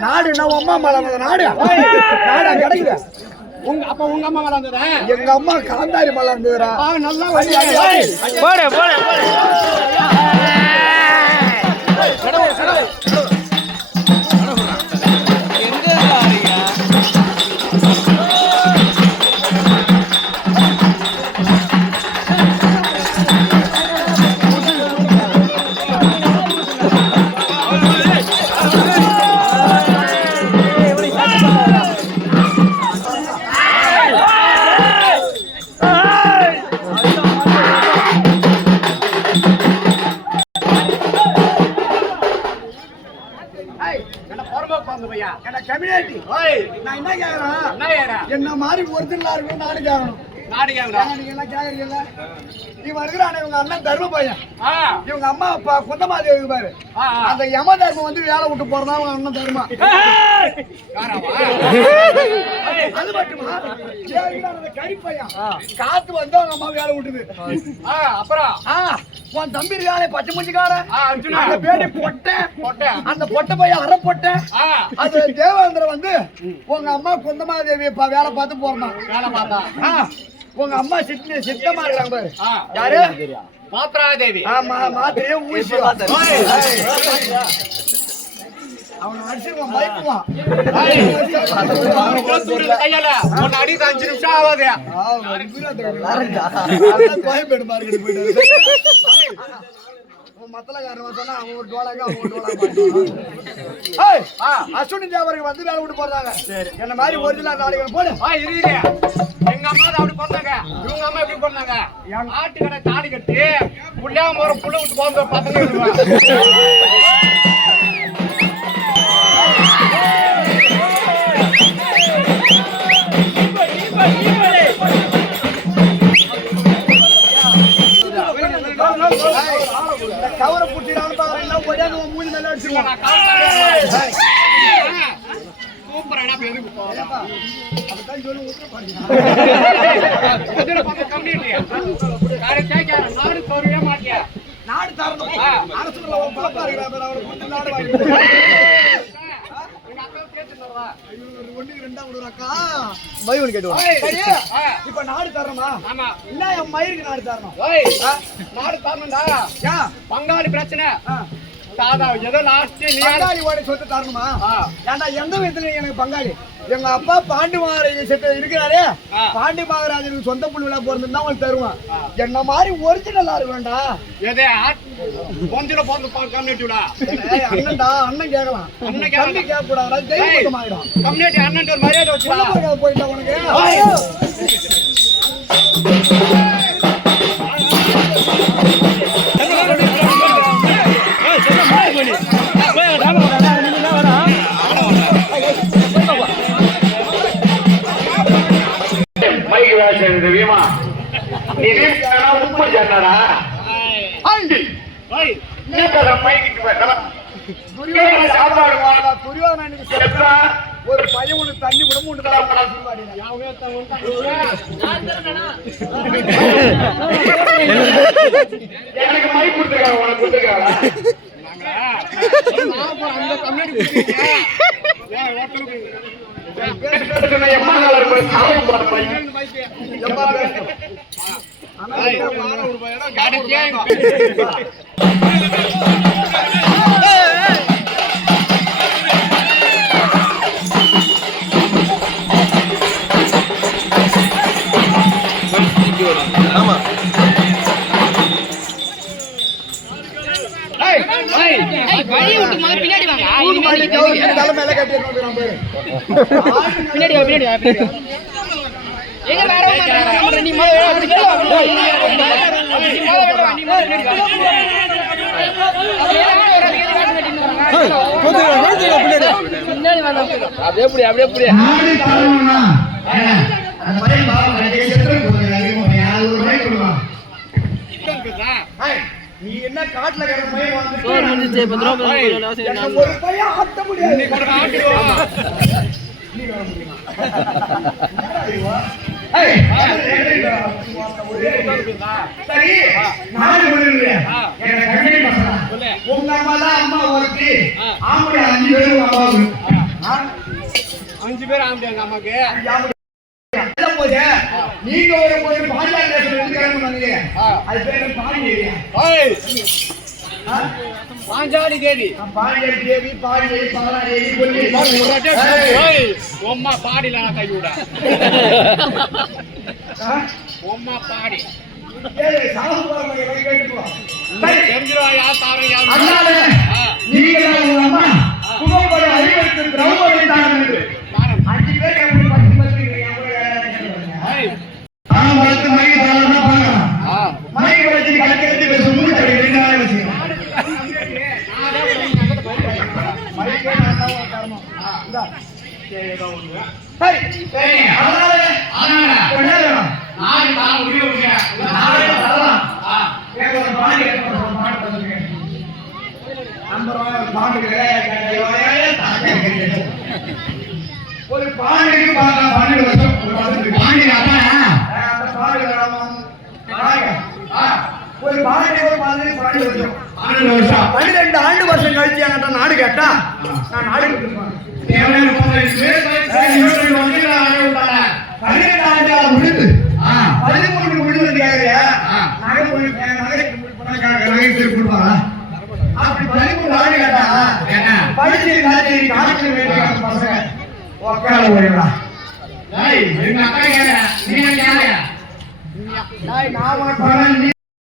நாடு நம்ம அம்மா மேல நாடு நாடா கிடைக்குது. அப்ப உங்க அம்மா மேல இருந்ததா? எங்க அம்மா காந்தாரி மேல இருந்ததுடா. நல்லா போடு போடு என்ன மாதிரி ஒரிஜினலா இருக்கும் நாடு கேட்கணும். நீங்க எல்லாம் கேக்குறீங்கல்ல, இவன் இருக்கிறானே இவங்க அண்ணன் தர்ம பையன், இவங்க அம்மா அப்பா குந்தமாதேவி பாரு, அந்த யம தர்மம் வந்து வேலை விட்டு போறதா அவங்க அண்ணன் தர்மா. அது மட்டுமா அந்த கறி பையன் காத்து வந்து அவங்க அம்மா வேலை விட்டுது. அப்புறம் உன் தம்பி இருக்கானே பச்சை முஞ்சிக்காரன், அந்த பேடி பொட்டை, அந்த பொட்டை பையன் அரை பொட்டை, அது தேவேந்திர வந்து உங்க அம்மா குந்தமாதேவி வேலை பார்த்து போறான். வேலை பார்த்தா உங்க அம்மா சித்தமா இருக்காங்க பாரு. யாரு? மாத்ராதேவி. ஆமா, மாத்திரையும் ஊசி அவனை அடிச்சிருவான், பயப்புவான். அடி 5 நிமிஷம் ஆகாது. கோயம்பேடு மார்க்கெட் போயிட்டு மத்தலக்காரன் சொன்னா அவன் ஒரு டோலாங்க அவன் ஒரு டோலா. அஸ்வினி தேவருக்கு வந்து வேலை விட்டு போறாங்க. என்ன மாதிரி ஒரிஜினல் நாளைக்கு போடு. எங்க அம்மா அப்படி பண்ணாங்க, இவங்க அம்மா எப்படி பண்ணாங்க? ஆட்டு கடை தாடி கட்டி புள்ளையாம ஒரு புள்ள விட்டு போங்க பசங்க. கவரை புட்டிடான்னு பாக்குறேன், ஒடியாந்து மூணு மேல அடிச்சிருவான். நாடு தரணும், அரசுல பாப்பா இருக்கிற அவரை கொடுத்து நாடு வாங்கி இப்ப நாடு தரணுமா? என்ன என் மயிருக்கு நாடு தரணும்? நாடு தரணும்டா. பங்காளி பிரச்சனை ஏதோ லாஸ்ட் பங்காளியோட சொத்து தரணுமா? ஏன்டா எந்த விதத்துல எனக்கு பங்காளி? எங்க அப்பா பாண்டி மகாராஜ இருக்கிறாரே, பாண்டி மகாராஜனுக்கு சொந்த புள்ளி விழா போறதுன்னா அவங்களுக்கு தருவான். என்ன மாதிரி ஒரிஜினலா இருக்கும்டா. அண்ணன்டா, அண்ணன் கேட்கலாம், அண்ணன் கேட்க கூடாது, தெய்வம் ஆயிடும். அண்ணன் ஒரு மரியாதை வச்சு போயிட்டா உனக்கு. உப்பு சொன்னடா ஒரு பையன் ஒண்ணு தண்ணி கூட மூணு எனக்கு மை கொடுத்துருக்காங்க, உனக்கு கொடுத்துருக்காங்க. பின்னாடி நீ என்ன காட்டுல கிடக்க பையன் வந்து சோறு முடிஞ்சிச்சு 10 ரூபா கொடுக்கணும் அவசியம் என்ன இல்லை. ஒரு பையன் ஆட்ட முடியாது இன்னைக்கு ஒரு ஆட்டுவோம். நீ வர முடியுமா என்னடா இதுவா ஏய் சரி நாலு சொல்லுறேன் என்ன கண்ணே பசங்க சொல்லு. உங்க அம்மா தான் அம்மா ஒருத்தி ஆம்பளை 5 பேர் உங்க அம்மாவுக்கு 5 பேர் ஆம்பளை எங்க அம்மாக்கு. நீங்க ஒரு பாண்டியா கிளம்புங்க அது பேர் பாண்டியா ஏய், பாஞ்சாலி தேவி. பாண்டிய தேவி பாண்டியை பாலாதேவி சொல்லி ஏய், உம்மா பாடில நான் கை விட. உம்மா பாடி. தெரிஞ்சிரும் யார் தாரம் யார். அதனால நீங்க உங்க அம்மா குகப்பட அறிவுக்கு திரௌபதி தானம் என்று தாரம். 5 பேர் உங்களுக்கு 10 ஏய், நான் வளர்த்து மைய தானம் பார்க்கலாம் ஆ. மைய வளர்த்து கலக்கெடுத்து பேச முடியாது ரெண்டாவது விஷயம் நானே ஒரு நகத்தை போயிட்டு மைக்கே நான் தான் காரணம் இந்தா சரி சரி அதனால என்ன வேணும் நாளைக்கு தான் முடிவு நாளைக்கு தரலாம் எனக்கு ஒரு பாண்டி நம்பர் ஒரு பாண்டிக்கு பார்க்கலாம் 12 வருஷம் பாண்டி ஒரு பாண்டி ஒரு மாதிரி 12 வருஷம் 12 ஆண்டு வருஷம் கழிச்சு என்கிட்ட நாடு கேட்டா நான் நாடு கொடுத்துருப்பேன் 12 ஆண்டு முடிந்து 13 முடிந்து கேட்கறியா நகை நகை திருப்பி கொடுப்பாங்களா அப்படி 13 ஆண்டு கேட்டா படிச்சு காலேஜ் வேண்டிய பசங்க உட்கார போயிடா எங்க அக்கா கேட்க நீங்க கேட்க நான் உனக்கு பணம் நீ